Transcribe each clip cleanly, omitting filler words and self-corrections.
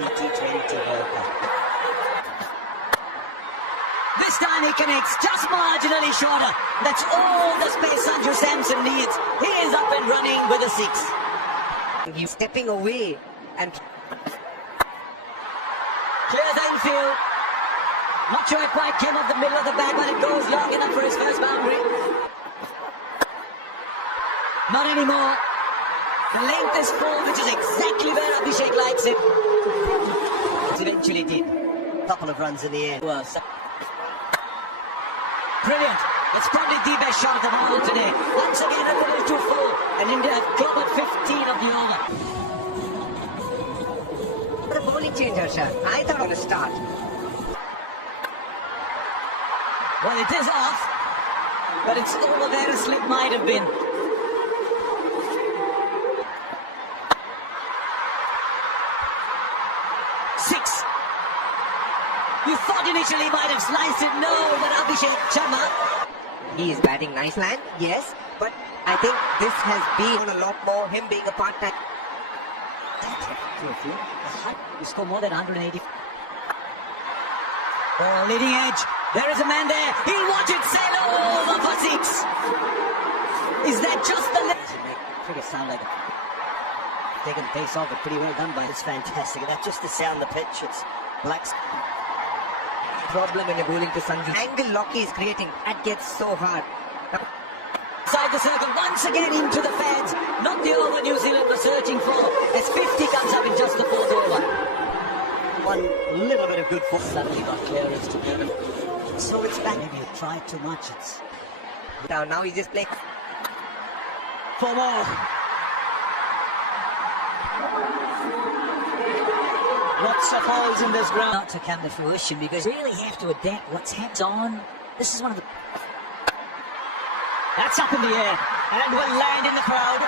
2020 World Cup. This time he connects just marginally shorter. That's all the space Sanju Samson needs. He is up and running with a 6. He's stepping away and clears the infield. Not sure it quite came off the middle of the bag, but it goes long enough for his first boundary. Not anymore. The length is full, which is exactly where Abhishek likes it. It eventually did. Couple of runs in the air. Brilliant. It's probably the best shot of them all today. Once again, a little too full. And India have clobbered 15 of the over. the bowling change, Harsha. I thought on the start. Well, it is off, but it's over where a slip might have been. Six. You thought initially he might have sliced it. No, but Abhishek Sharma. He is batting nice line, yes, but I think this has been a lot more him being a part-time. You score more than 180. Oh, leading edge. There is a man there. He'll watch it sail over for 6. Is that just the left? It sound like taking the pace off, but pretty well done by. It's fantastic. That's just the sound the pitch. It's Black's problem in the bowling to Sanju. Angle Lockie is creating. That gets so hard. Inside the circle, once again into the fans. Not the over New Zealand was searching for. As 50 comes up in just the 4th over. One little bit of good force suddenly got clearance to Devon. So it's back. Maybe you tried too much. It's now he's just playing. 4 more. Lots of holes in this ground. Not to come to fruition because you really have to adapt what's hands on. This is one of the... That's up in the air and will land in the crowd.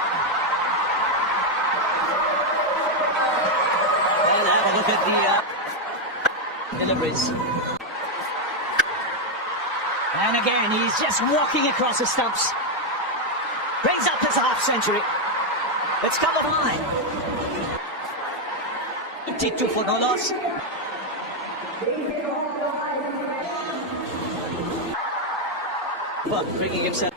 Well, have a look at the deliveries. And again, he's just walking across the stumps. Brings up his half-century. It's covered high. T2 for no loss. But bringing himself.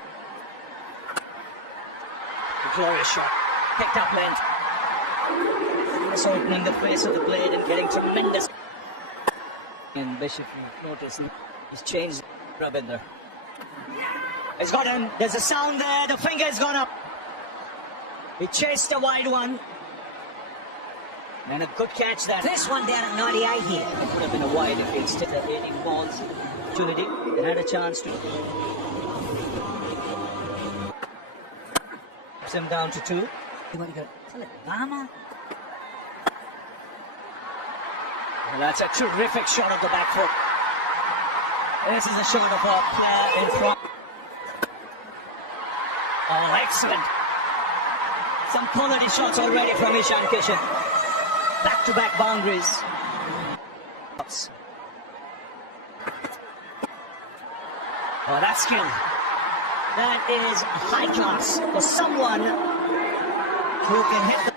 A glorious shot. Picked up length. Just opening the face of the blade and getting tremendous. And Bishop, you notice, he's changed Rabinder. It's got him. There's a sound there. The finger has gone up. He chased a wide one. And a good catch that. This one down at 98 here. It would have been a wide if he had still had 18 balls. Opportunity. They had a chance to. Puts him down to 2. What do you go? Tell it, Mama. And that's a terrific shot of the back foot. This is a shot of a player in front. Oh, excellent. Some quality shots already from Ishan Kishan. Back-to-back boundaries. Oh, that's skill. That is high class for someone who can hit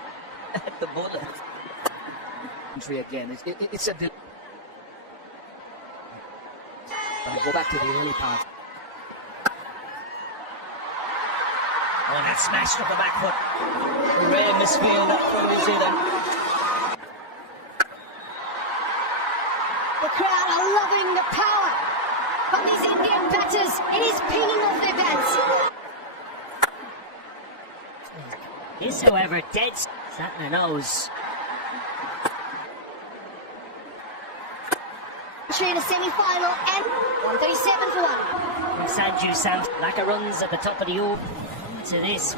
the bullet. Entry again. It's a... I'll go back to the early part. Oh, that smashed off the back foot. Rare misfield for New Zealand. The crowd are loving the power from these Indian batters. It is pinging off their bats. Is, however, dead sat in the nose. In a semi-final and 137 for 1. Sanju Sam Laka runs at the top of the order. To this.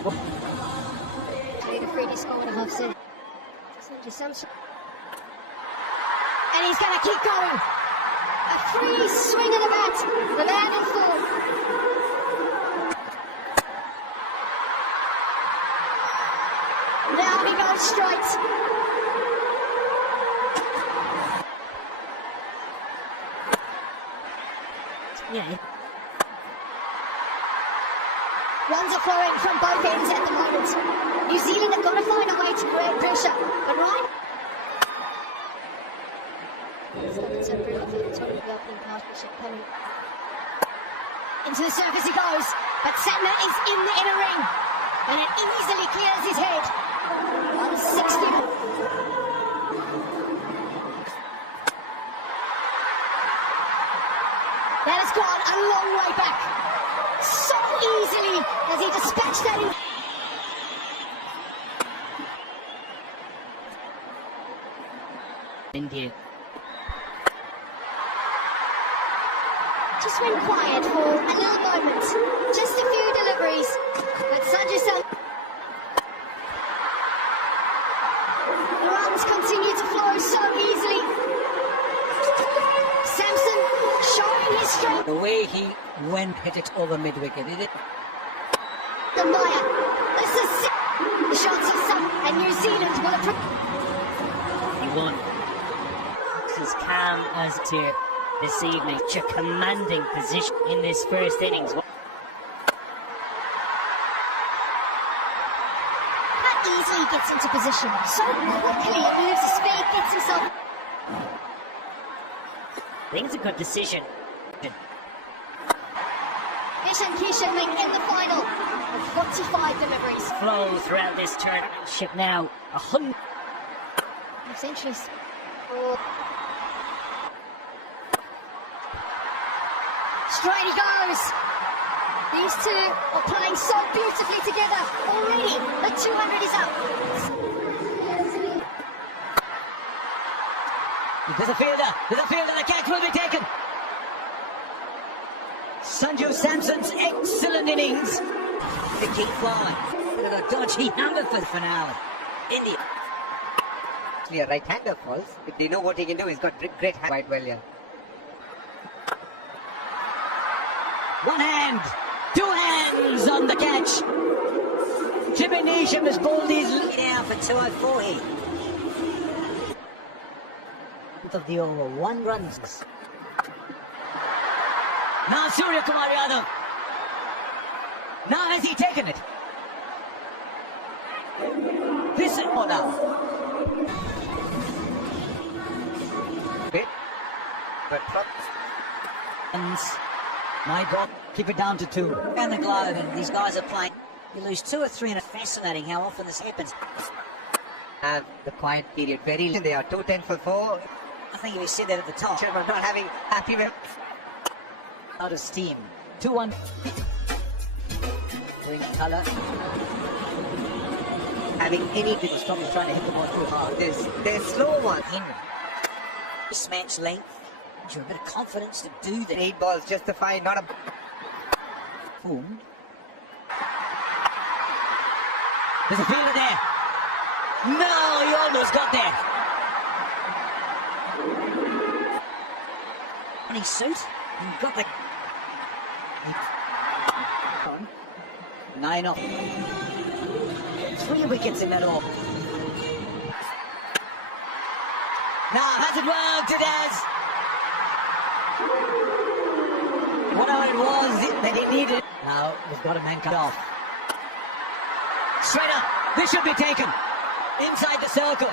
Leader Freddie scored a half set. Sanju Samson. And he's going to keep going. A free swing of the bat. The man in form. Now he goes straight. Yeah. Runs are flowing from both ends at the moment. New Zealand have got to find a way to create pressure. But right. Started to improve the total opening partnership coming. Into the surface he goes, but Santner is in the inner ring, and it easily clears his head. 160. That has gone a long way back. So easily as he dispatched that in. India. Just went quiet for a little moment. Just a few deliveries. But Sanjay the runs continue to flow so easily. Samson showing his strength. The way he went, hit it over mid-wicket, did it? The Maya. This is the shots of some, and New Zealand will approach. He won. This is calm as to this evening. Such a commanding position in this first innings. How easily he gets into position. So quickly he moves his speed, gets himself. I think it's a good decision. Ishan Kishan in the final of 45 deliveries. Flow throughout this tournament now. 100 centuries. Oh. Straight he goes. These two are playing so beautifully together. Already the 200 is up. There's a fielder, the catch will be taken. Sanju Samson's excellent innings. The keep flying. Bit of a dodgy number for now. India. A right-hander falls. If they know what he can do, he's got great hand. Quite well, yeah. One hand, two hands on the catch. Jimmy Neesham has bowled his lead out for 240. Of the over, 1 run. Now Surya Kumar Yadav. Now has he taken it? This is all now. Bit, but my God, keep it down to 2. And the globe, and these guys are playing. You lose 2 or 3, and it's fascinating how often this happens. Have the quiet period very. They are 210 for 4. I think we said that at the top. Sure, I'm not having happy with. Out of steam. 2-1. Doing colour. Having any. People stop trying to hit the ball too hard. There's slow one. Henry. This match length. Gives you a bit of confidence to do that. 8 balls justified, not a. Formed. There's a fielder there. No, he almost got there. Any suit? He got the. 9 off. 3 wickets in that all. Now, has it worked? It has. Whatever it was that he needed. Now, we've got a man cut off. Straight up. This should be taken. Inside the circle.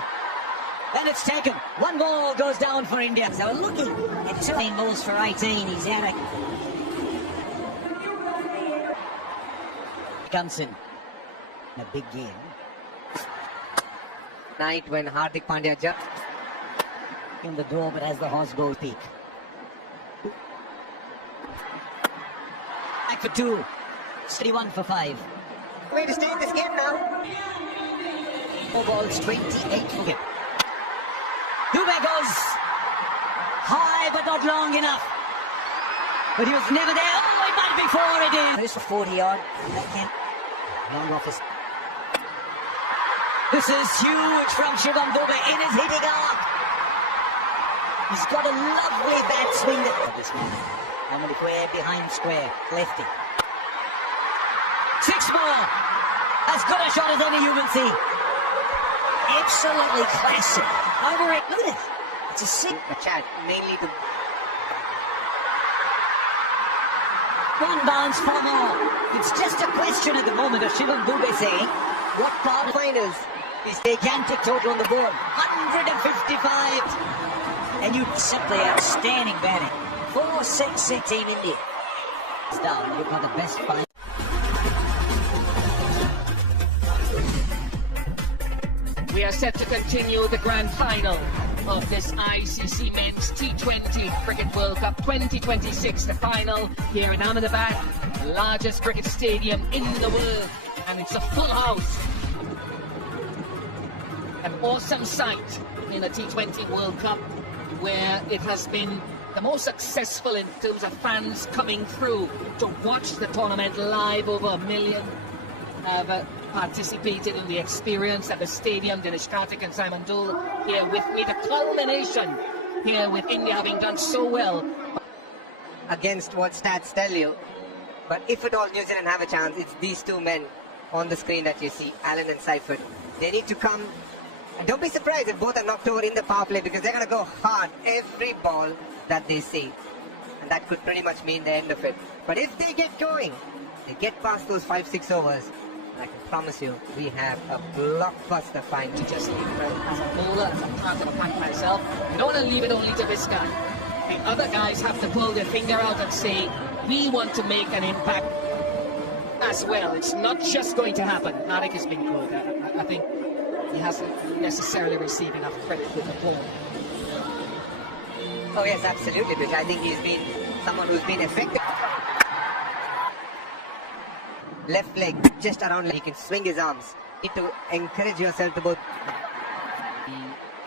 And it's taken. 1 ball goes down for India. So we're looking at 2 balls for 18. He's out of. Comes in a big game. Night when Hardik Pandya jumped In the door, but has the horse goal peak. Back for 2. Steady 1 for 5. Way to stay in this game now. 4 balls, 28 for him. Dubé goes high, but not long enough. But he was never there. Oh, it might be 4. It is. This for 40 yard. Long off his. This is huge from Shivam Dubé in his hitting arc. He's got a lovely bat swing. This man. Normally square behind square. Lefty. 6 more. As good a shot as any you will see. Absolutely classic. Over it. Look at it. It's a sink. The chat mainly the. 1 bounce, 4 more. It's just a question at the moment of Shivam Dubé saying what part of finals is gigantic total on the board. 155. And you simply outstanding batting. 4-6-6 Team India. It's done. You've got the best fight. We are set to continue the grand final of this ICC Men's T20 Cricket World Cup 2026, the final here in Ahmedabad, the largest cricket stadium in the world, and it's a full house. An awesome sight in a T20 World Cup where it has been the most successful in terms of fans coming through to watch the tournament live. Over 1 million have participated in the experience at the stadium. Dinesh Karthik and Simon Dole here with me. The culmination here with India having done so well Against what stats tell you. But if at all New Zealand have a chance, it's these two men on the screen that you see, Allen and Seifert. They need to come. And don't be surprised if both are knocked over in the power play, because they're going to go hard every ball that they see. And that could pretty much mean the end of it. But if they get going, they get past those 5-6 overs, I can promise you, we have a blockbuster final. to just leave it as a bowler, as a part of a pack myself. You don't want to leave it only to this guy. The other guys have to pull their finger out and say, we want to make an impact as well. It's not just going to happen. Hardik has been good. I think he hasn't necessarily received enough credit with the ball. Oh yes, absolutely, because I think he's been someone who's been effective. Left leg, just around, he can swing his arms. You need to encourage yourself to both.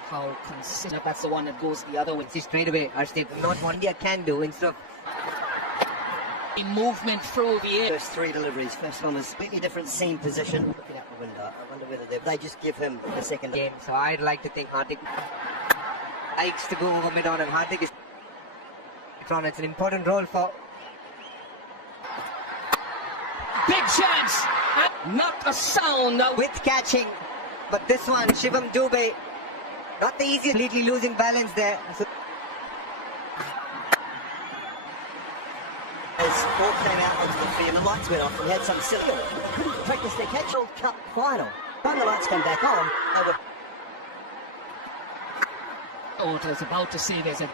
How consistent, that's the one that goes the other way. See straight away, Arshdeep, not what India can do instead of In movement through the air. First 3 deliveries. First one was completely different seam position. Looking out the window. I wonder whether they just give him the second game. So I'd like to think Hardik likes to go over mid-on, and Hardik is on. It's an important role for. Big chance! And not a sound now. With catching, but this one, Shivam Dubey, not the easiest, completely losing balance there. So as ball came out onto the field, the lights went off and we had some silly. They couldn't practice their catch World Cup final. When the lights came back on, they were. Oh, I was about to say there's a.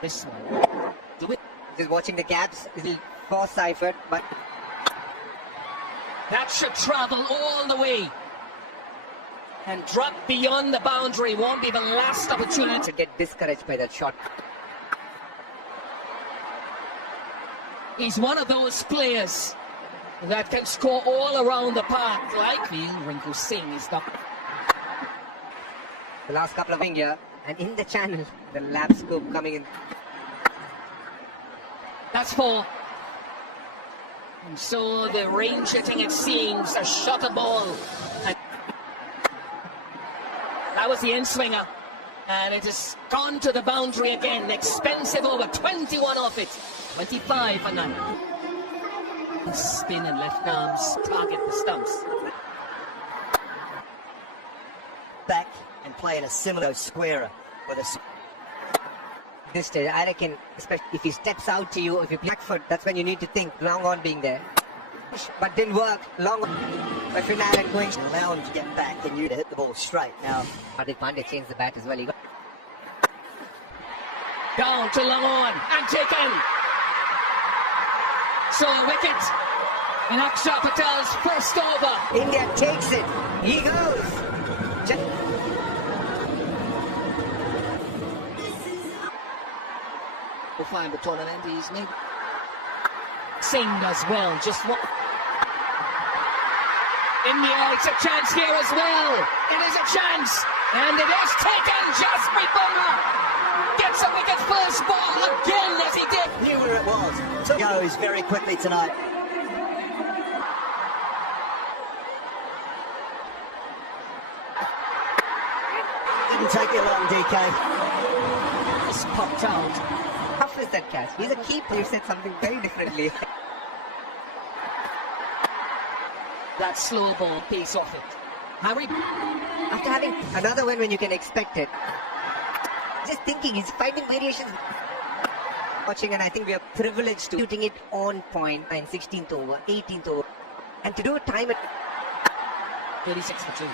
This one. Do it. just watching the gaps, little for Seifert, but that should travel all the way and drop beyond the boundary. Won't be the last opportunity to get discouraged by that shot. He's one of those players that can score all around the park, like Rinku Singh is not. The last couple of here, and in the channel, the lap scoop coming in. That's 4. And so the range hitting, it seems, a shot a ball. And that was the end swinger. And it has gone to the boundary again. Expensive over, 21 off it. 25 for none. Spin and left arms target the stumps. Back and play in a similar squarer with a. This stage, I reckon, especially if he steps out to you, if you play back foot, that's when you need to think long on being there. But didn't work. Long on. But Finale going. Allow him to get back and you to hit the ball straight. Now, Hardik Pandya changed the bat as well. He got down to long on and taken. So a wicket in Akshar Patel's first over. India takes it. He goes. We'll find the tournament. He's made. Singh as well. Just one. India, it's a chance here as well. It is a chance. And it is taken. Jasprit Bumrah gets a wicket first ball again as he did. knew where it was. So goes very quickly tonight. Didn't take you long, DK. Just popped out. How tough is that catch? He's a keeper. You said something very differently. That slow ball pays off it. Harry, After having another win when you can expect it. Just thinking, he's finding variations. Watching, and I think we are privileged to shooting it on point in 16th over, 18th over. And to do a time at 36 for 2.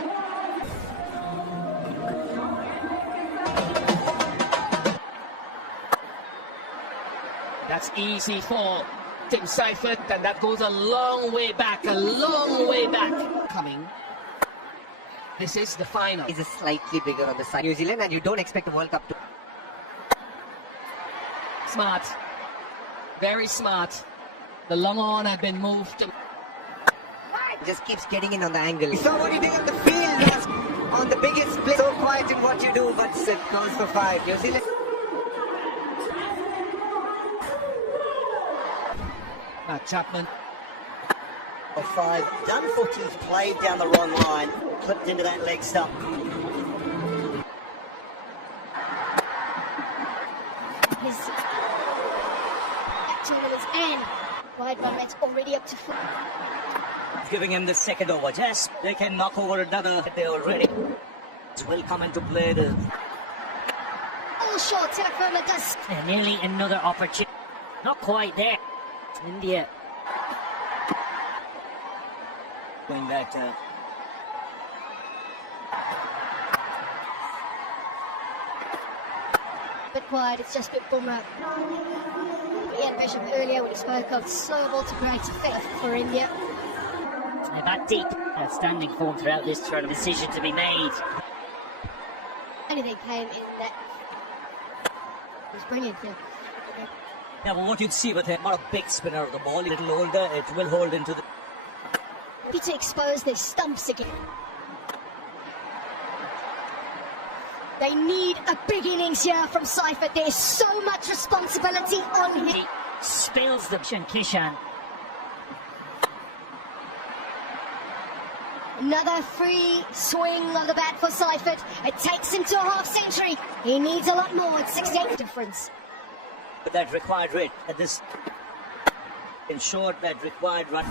That's easy for Tim Seifert, and that goes a long way back, a long way back. Coming. This is the final. He's a slightly bigger on the side. New Zealand, and you don't expect a World Cup to. Smart. Very smart. The long on had been moved to... Just keeps getting in on the angle. You saw what he did on the field last on the biggest play. So quiet in what you do, but it goes for 5. New Zealand. Chapman. For 5. Dunfooty's played down the wrong line, clipped into that leg stump. His back tournaments and wide run rate's already up to 4. Giving him the second over. Yes, they can knock over another. They already will come into play. All short, Tilakona does. Nearly another opportunity. Not quite there. India. Going back to... Bit quiet, it's just bit Bumrah. Ian Bishop earlier when he spoke of slow ball to great effect for India. They've had deep, outstanding form throughout this tournament. Decision to be made. Anything came in that was brilliant. Yeah, well, what you'd see with him, not a big spinner of the ball, a little older, it will hold into the... Happy to expose their stumps again. They need a big innings here from Seifert. There's so much responsibility on him. He spills the Kishan. Another free swing of the bat for Seifert. It takes him to a half century. He needs a lot more. It's 68 difference. But that required rate at this... In short, that required run.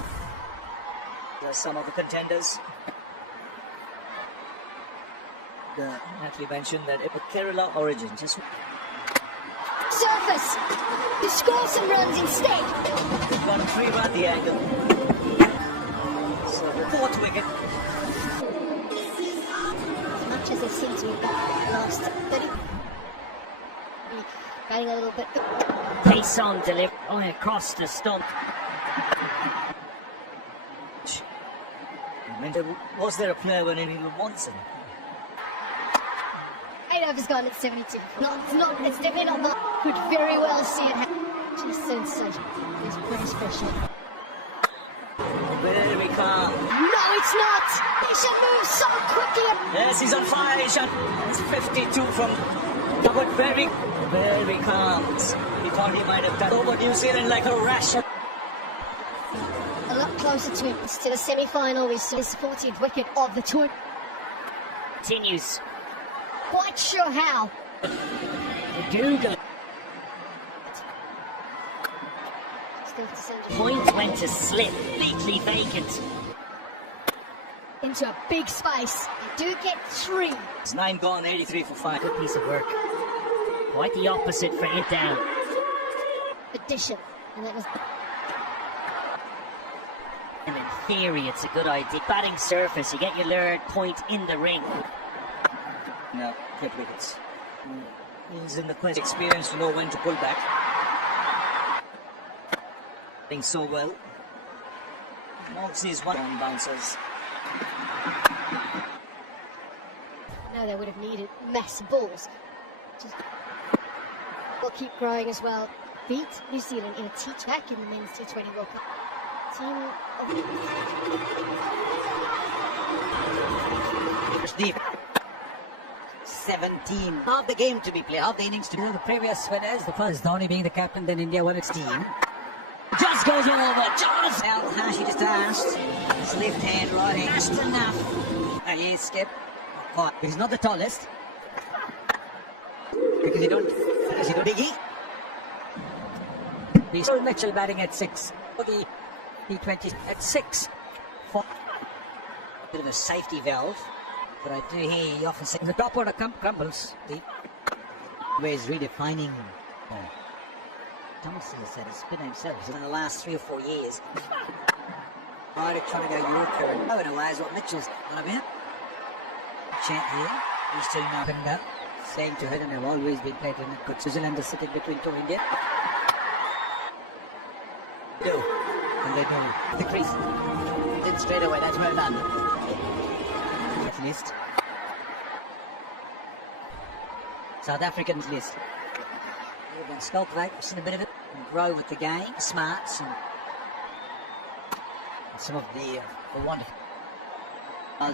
There are some of the contenders. Natalie mentioned that it was Kerala origin. Just Surface to score some runs instead. got a 3 run the angle. So the 4th wicket. As much as they seem to be last 30. Batting a little bit. Pace on delivery. Oh, across the stump. I mean, was there a player when anyone wants him? 8 overs gone at 72. It's definitely not that. Could very well see it happen. Just sensational. It's pretty special. Very calm. No, it's not. They should move so quickly. Yes, he's on fire. He shot. It's 52 from. But very, very calm. He thought he might have done over New Zealand like a rash. A lot closer to the semi-final. We saw his 14th wicket of the tour. Continues. Quite sure how. Dougal. Still to send it Point went to slip. Completely vacant. into a big space. They do get 3. It's 9 gone, 83 for 5. Good piece of work. Quite the opposite for it down. Addition. And that was... And in theory, it's a good idea. Batting surface, you get your third point in the ring. No, get wickets. He's in the quest experience to know when to pull back. Playing so well. Moxie's one on bouncers. No, they would have needed massive balls. Will keep growing as well. Beat New Zealand in a back in the men's T20 World Cup. Team of... Deep. 17. Half the game to be played, half the innings to be. The previous winners, the first Dhoni being the captain, then India won its team. Just goes over, just! Well, Hashi just asked. His left hand, right hand. Just enough. He skip. Oh, he's not the tallest. Because you don't biggie. Phil Mitchell batting at 6 for the T20 at 6. Bit of a safety valve. But I do hear he often says The top order crumbles. The ways redefining. Thompson said a spinner himself in the last 3 or 4 years. Right, trying to go Yorker and no one knows what Mitchell's on about. Chant here. These two now opened up, saying to her, and have always been played in good. Switzerland is sitting between two India. they do. The crease. Did straight away. That's well done. List. South Africans list. They've been skulk back. We've seen a bit of it. And grow with the game. Smarts and Some of the wonderful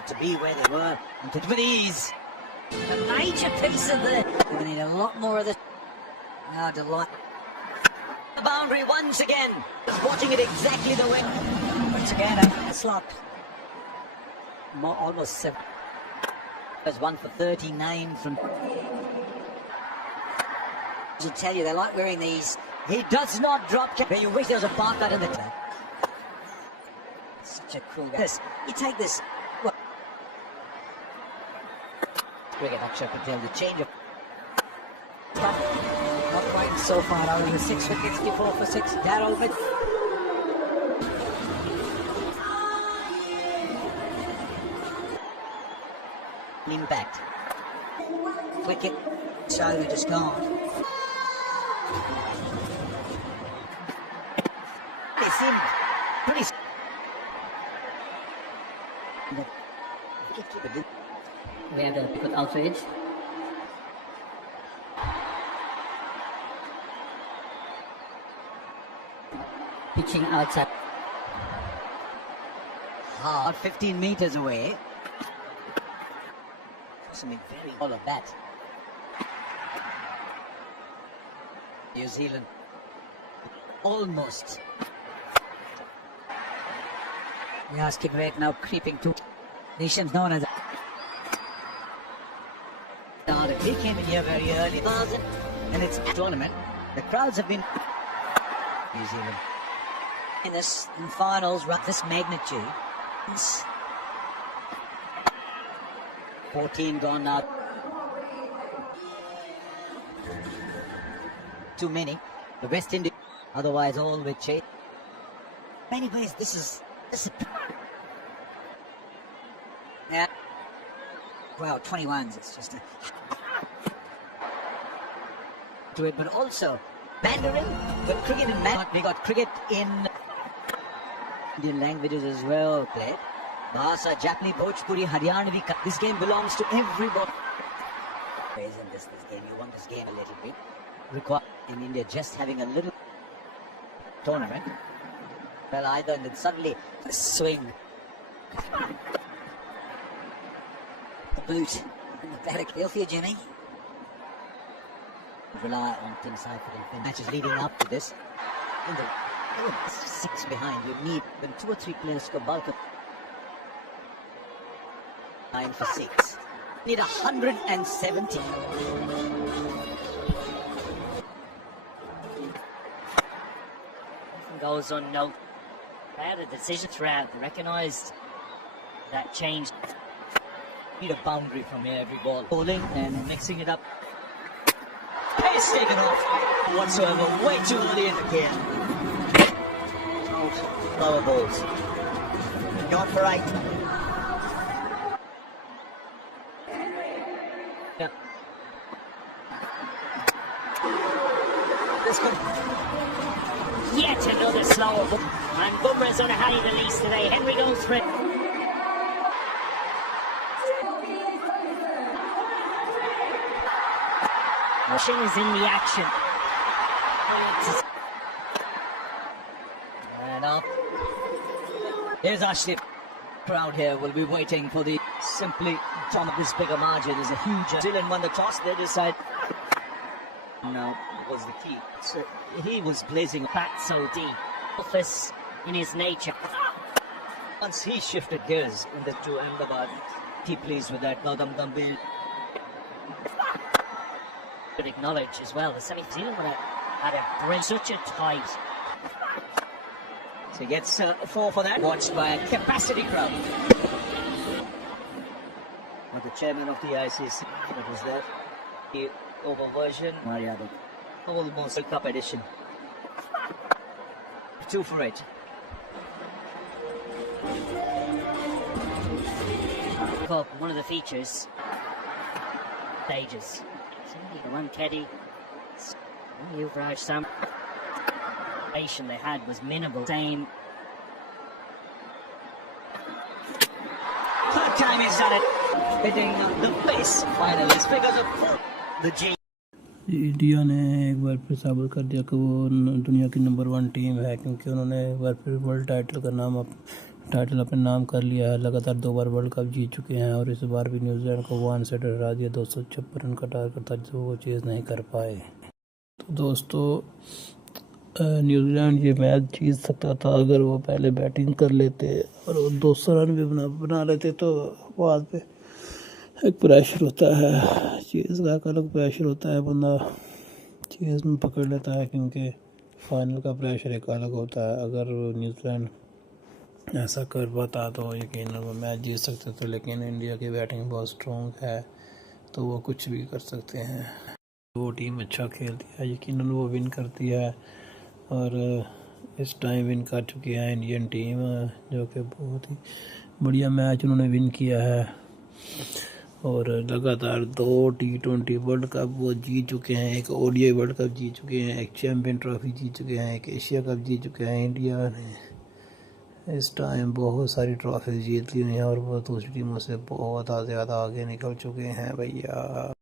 to be where they were and to with ease. a major piece of the. We need a lot more of this. Oh, delight. The boundary once again. Just watching it exactly the way. Once again, a slot. Almost 7. There's one for 39 from. I tell you, they like wearing these. He does not drop. Where you wish there was a park out in the club. Such a cool guy. This, you take this. Well, Cricket Akshay Patel, the change of. not quite so far out of the 6 wickets, 4 for 6. Darrell with. Impact. Wicket. So they're just gone. They seem pretty. We have the put outrage. Pitching outside. Hard 15 meters away. Something very all of that. New Zealand almost. The asking rate now creeping to nations known as. He came in here very early, and it's a tournament. The crowds have been. New Zealand In this in finals, this magnitude. 14 gone now. Too many. The West Indies, otherwise all with chase. Many ways, this is. Yeah. Well, 21s. It's just a. To it, but also Mandarin, but cricket in Mandarin. We got cricket in Indian languages as well played. Bahasa, Japanese, Bhojpuri, Haryanvi. This game belongs to everybody. In this game, you want this game a little bit. Require in India just having a little tournament. Well, either and then suddenly A swing. The boot. And the batter kill for you, Jimmy. rely on Tim Seifert in matches leading up to this. In the 6 behind, you need when 2 or 3 players go bulk up. 9 for 6. Need 170. Goes unnoticed. They had a decision throughout. They recognised that change. Need a boundary from here, every ball. Bowling and mixing it up. Pace taken off whatsoever. Way too early in the game. Power balls. Not for right. Yeah. This could. Yet another slower ball. And Bumrah's on a high release today. Henry goes for it. Shin is in the action. And up. Here's Ashley. Crowd here will be waiting for the simply top of this bigger margin. Is a huge. New Zealand won the toss. They decide. No, it was the key. So he was blazing. Bat so deep. Office in his nature. Once he shifted gears in the to Ahmedabad, he pleased with that. Gautam Gambhir. But acknowledge as well the semi-final had a brilliant, such a tight. So he gets 4 for that. Watched by a capacity crowd. But the chairman of the ICC, what was that? The over version. Mariada. Almost World Cup edition. 2 for 8. Cup, one of the features. Stages. The one Teddy, Yuvraj Sam. They had was minimal. Same he's done it. Hitting the pace finally. His figures are full. The G. India ने एक बार फिर साबित कर दिया कि वो दुनिया की नंबर 1 टीम है, क्योंकि उन्होंने एक बार फिर वर्ल्ड टाइटल अपने नाम कर लिया है। लगातार 2 बार वर्ल्ड कप जीत चुके हैं और इस बार भी न्यूजीलैंड को 1 सेट हरा दिया। 256 रन का टारगेट था जो वो चीज़ नहीं कर पाए। तो दोस्तों, न्यूजीलैंड ये मैच जीत सकता था अगर वो पहले बैटिंग कर लेते और वो 200 रन भी बना लेते। तो बाद पे एक प्रेशर होता है, चीज़ का एक अलग प्रेशर होता है, बंदा चीज़ में पकड़ लेता है, क्योंकि फाइनल का प्रेशर एक अलग होता है। अगर न्यूजीलैंड ऐसा कर पाता तो यकीनन वो मैच जीत सकते थे, लेकिन इंडिया की बैटिंग बहुत स्ट्रॉन्ग है तो वो कुछ भी कर सकते हैं। वो टीम अच्छा खेलती है, यकीनन वो विन करती है और इस टाइम विन कर चुकी है इंडियन टीम, जो कि बहुत ही बढ़िया मैच उन्होंने विन किया है। और लगातार 2 T20 वर्ल्ड कप वो जीत चुके हैं, एक ODI वर्ल्ड कप जीत चुके हैं, एक चैम्पियन ट्रॉफी जीत चुके हैं, एक एशिया कप जीत चुके हैं। इंडिया ने इस टाइम बहुत सारी ट्रॉफी जीत ली हुई हैं और वो दूसरी टीमों से बहुत ज़्यादा आगे निकल चुके हैं भैया।